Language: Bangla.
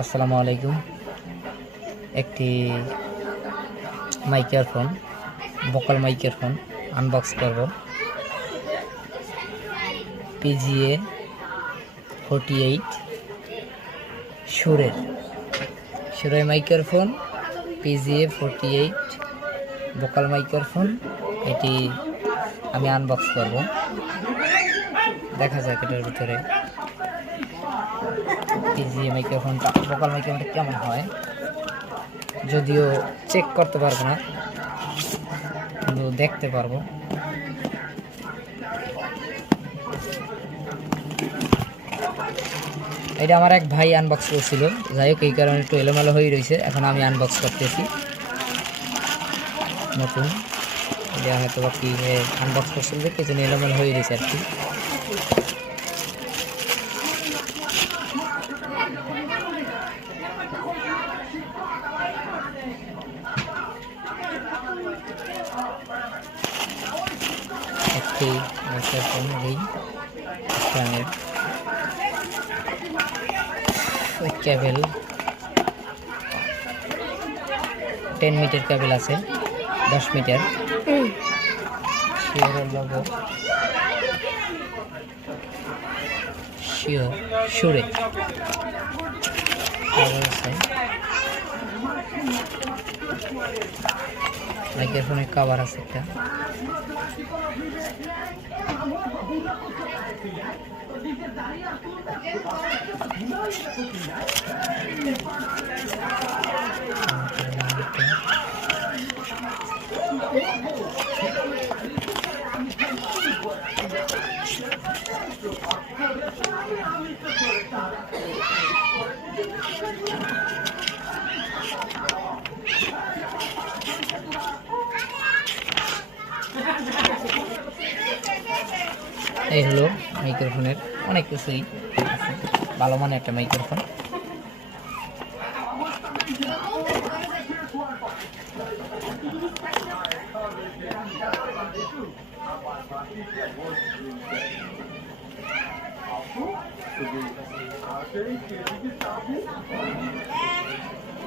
আসসালামু আলাইকুম। একটি মাইক্রোফোন, ভোকাল মাইক্রোফোন আনবক্স করব। পিজিএ 48 সুরের মাইক্রোফোন। পিজিএ 48 ভোকাল মাইক্রোফোন, এটি আমি আনবক্স করব। দেখা যাক এটার ভিতরে পিজিএ মাইক্রোফোনটা, ভোকাল মাইক্রোফোনটা কেমন হয়। যদিও চেক করতে পারবো না, কিন্তু দেখতে পারবো। এটা আমার এক ভাই আনবক্স করছিল, যাই হোক এই কারণে একটু এলোমেলো হয়ে রয়েছে। এখন আমি আনবক্স করতেছি নতুন। এটা হয়তো বা কি আনবক্স করছিল, কিছু এলোমেলো হয়ে রয়েছে আর কি। একটি মাইক্রোফোন, ওই কেবল 10 মিটার কেবল আছে, 10 মিটার। শিওরের লোগো, সুরে মাইক্রোফোনের কভার আছে একটা। এই হলো মাইক্রোফোনের অনেক কিছুই আছে, ভালো মানের একটা মাইক্রোফোন।